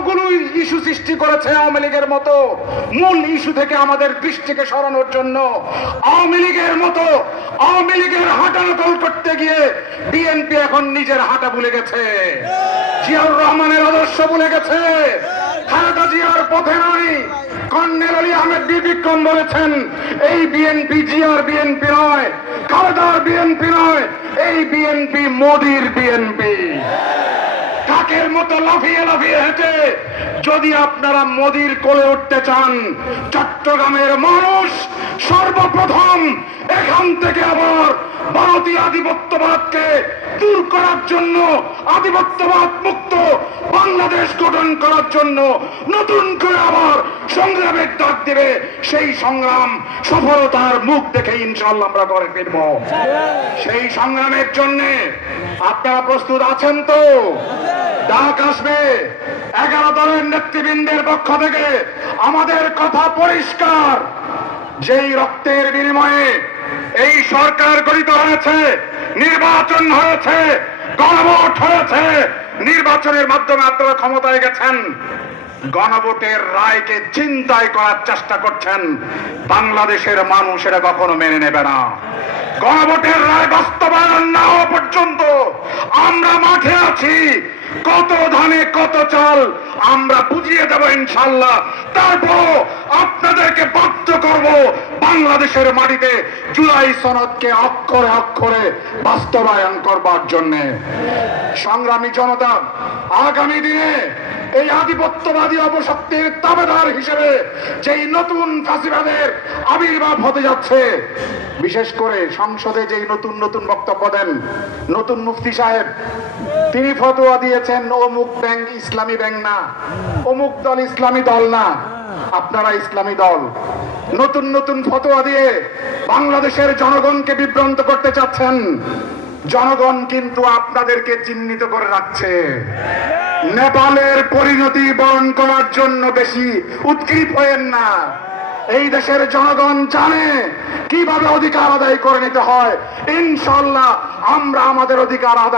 কতগুলো ইস্যু সৃষ্টি করেছে আওয়ামী লীগের মতো। মূল ইস্যু থেকে আমাদের দৃষ্টিকে সরানোর জন্য আওয়ামী লীগের মতো আওয়ামী লীগের হাঁটা নকল করতে গিয়ে বিএনপি এখন নিজের হাঁটা ভুলে গেছে, জিয়াউর রহমানের আদর্শ ভুলে গেছে, খালেদা জিয়ার পথে নয়। কর্নেল আলী আহমেদ বিক্রম বলেছেন, এই বিএনপি জিয়ার বিএনপি নয়, খালেদার বিএনপি নয়, এই বিএনপি মোদির বিএনপি। কাকের মতো লাফিয়ে লাফিয়ে হেঁটে যদি আপনারা মোদির কোলে উঠতে চান, চট্টগ্রামের মানুষ সর্বপ্রথম এখান থেকে আবার ভারতীয় আধিপত্যবাদকে দূর করার জন্য, আধিপত্যবাদ মুক্ত বাংলাদেশ গঠন করার জন্য নতুন করে আবার সংগ্রামের ডাক দেবে। সেই সংগ্রাম সফলতার মুখ দেখে ইনশাআল্লাহ আমরা করে ফিরব। সেই সংগ্রামের জন্য আপনারা প্রস্তুত আছেন তো? ডাক আসবে 11 দলের নেতৃবৃন্দের পক্ষ থেকে। আমাদের কথা পরিষ্কার, যেই রক্তের বিনিময়ে এই সরকার গঠিত হয়েছে, নির্বাচন হয়েছে, গণভোট হয়েছে, নির্বাচনের মাধ্যমে আপনারা ক্ষমতায় গেছেন, গণভোটের রায়কে চিন্তায় করার চেষ্টা করছেন, বাংলাদেশের মানুষ এটা কখনো মেনে নেবে না। গণভোটের রায় বাস্তবায়ন না হওয়া পর্যন্ত আমরা মাঠে আছি, কত ধানে কত চাল আমরা বুঝিয়ে দেব ইনশাল্লাহ। তারপর আপনাদেরকে বাধ্য করব বাংলাদেশের মাটিতে জুলাই সনদকে অক্ষরে অক্ষরে বাস্তবায়ন করবার জন্য। সংগ্রামী জনতা, আগামী দিনে এই আধিপত্যবাদী অপশক্তির তাবেদার হিসেবে যেই নতুন ফাঁসিবাদের আবির্ভাব হতে যাচ্ছে, বিশেষ করে সংসদে যেই নতুন নতুন বক্তব্য দেন নতুন মুফতি সাহেব, তিনি ফতোয়া দিয়েছেন অমুক ব্যাংক ইসলামী ব্যাংক না, অমুক দল ইসলামী দল না, আপনারা ইসলামী দল। নতুন নতুন ফতোয়া দিয়ে বাংলাদেশের জনগণকে বিভ্রান্ত করতে চাচ্ছেন। জনগণ কিন্তু আপনাদেরকে চিহ্নিত করে রাখছে। নেপালের পরিণতি বরণ করার জন্য বেশি উৎক্ষেপ হয়েন না। এই দেশের জনগণ জানে কিভাবে অধিকার আদায় করে নিতে হয়। ইনশাআল্লাহ আমরা আমাদের অধিকার আদায়